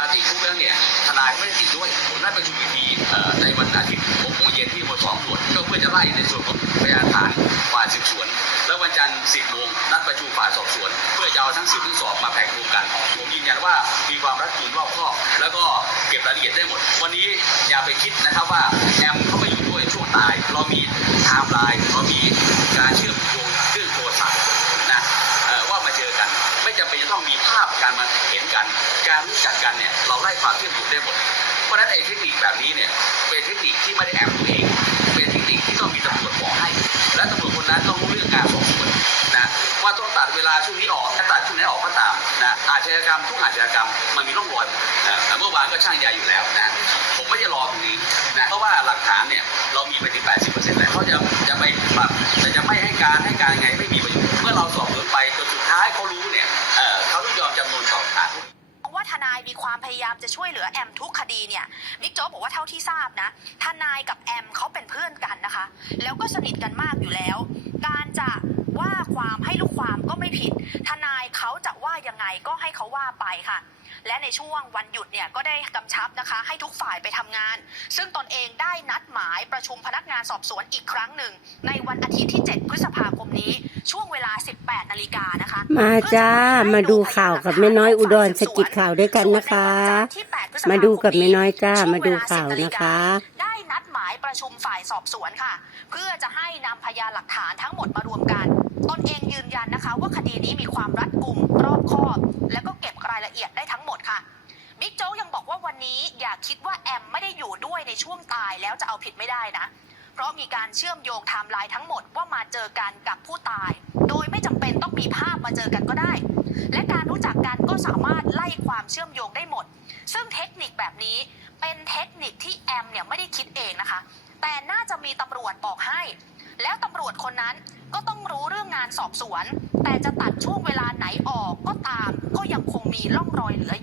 าติดคุกแล้วเนี่ยทนายไม่ได้ติดด้วยผมนัดประชุมอีกทีในวันอาทิตย์6โมงเย็นที่มสองตรวจก็เพื่อจะไล่ในส่วนของพยานฐานฝ่ายสืบสวน แล้ววันจันทร์10โมงนัดประชุมฝ่ายสอบสวน เพื่อจะเอาทั้งสืบทั้งสอบมาแพ็กรวมกันผมยืนยันว่ามีความรัดกุมรอบคอบแล้วก็เก็บรายละเอียดได้หมด วันนี้อย่าไปคิดนะครับว่าแอมเขาไม่อยู่ด้วยช่วงตายเรามีไทม์ไลน์เรามีการเชื่อมโยงเรื่องโทรศัพท์ ต้องมีภาพการมาเห็นกัน การรู้จักกันเนี่ยเราไล่ความเชื่อมโยงได้หมด เพราะฉะนั้นไอ้เทคนิคแบบนี้เนี่ยเป็นเทคนิคที่ไม่ได้แอบตัวเองเป็นเทคนิคที่ต้องมีตำรวจบอกให้ และตำรวจคนนั้นต้องรู้เรื่องการสอบสวนนะว่าต้องตัดเวลาช่วงนี้ออกถ้าตัดช่วงไหนออกก็ตามนะอาชญากรรมทุกอาชญากรรมมันมีร่องรอยนะเมื่อวานก็ช่างใหญ่อยู่แล้วนะผมไม่จะรอตรงนี้นะเพราะว่าหลักฐานเนี่ยเรามีไปถึง80%แล้วเขาจะจะไปปรับแต่จะไม่ให้การให้การไงไม่มีประโยชน์เมื่อเราสอบสวนไปายมีความพยายามจะช่วยเหลือแอมทุกคดีเนี่ยบิ๊กโจ๊กบอกว่าเท่าที่ทราบนะทนายกับแอมเขาเป็นเพื่อนกันนะคะ แล้วก็สนิทกันมากอยู่แล้ว การจะว่าความให้ลูกความก็ไม่ผิด ทนายเขาจะว่ายังไงก็ให้เขาว่าไปค่ะ และในช่วงวันหยุดเนี่ยก็ได้กำชับนะคะ ให้ทุกฝ่ายไปทำงาน ซึ่งตนเองได้นัดหมายประชุมพนักงานสอบสวนอีกครั้งหนึ่ง ในวันอาทิตย์ที่ 7 พฤษภาคมนี้ ช่วงเวลา 18 นาฬิกา มาจ้า มาดูข่าวกับแม่น้อยอุดรสกิดข่าวด้วยกันนะคะ มาดูกับแม่น้อยจ้า มาดูข่าวนะคะ ได้นัดหมายประชุมฝ่ายสอบสวนค่ะ เพื่อจะให้นำพยานหลักฐานทั้งหมดมารวมกัน ตนเองยืนยันนะคะ ว่าคดีนี้มีความรัดกุมรอบคอบ และก็เก็บรายละเอียดได้ทั้งหมดค่ะบิ๊กโจ๊กยังบอกว่าวันนี้อย่าคิดว่าแอมไม่ได้อยู่ด้วยในช่วงตายแล้วจะเอาผิดไม่ได้นะ เพราะมีการเชื่อมโยงไทม์ไลน์ทั้งหมดว่ามาเจอกันกับผู้ตาย โดยไม่จำเป็นต้องมีภาพมาเจอกันก็ได้ และการรู้จักกันก็สามารถไล่ความเชื่อมโยงได้หมด ซึ่งเทคนิคแบบนี้เป็นเทคนิคที่แอมเนี่ยไม่ได้คิดเองนะคะ แต่น่าจะมีตำรวจบอกให้ แล้วตำรวจคนนั้นก็ต้องรู้เรื่องงานสอบสวน แต่จะตัดช่วงเวลาไหนออกก็ตาม ก็ยังคงมีร่องรอยเหลืออยู่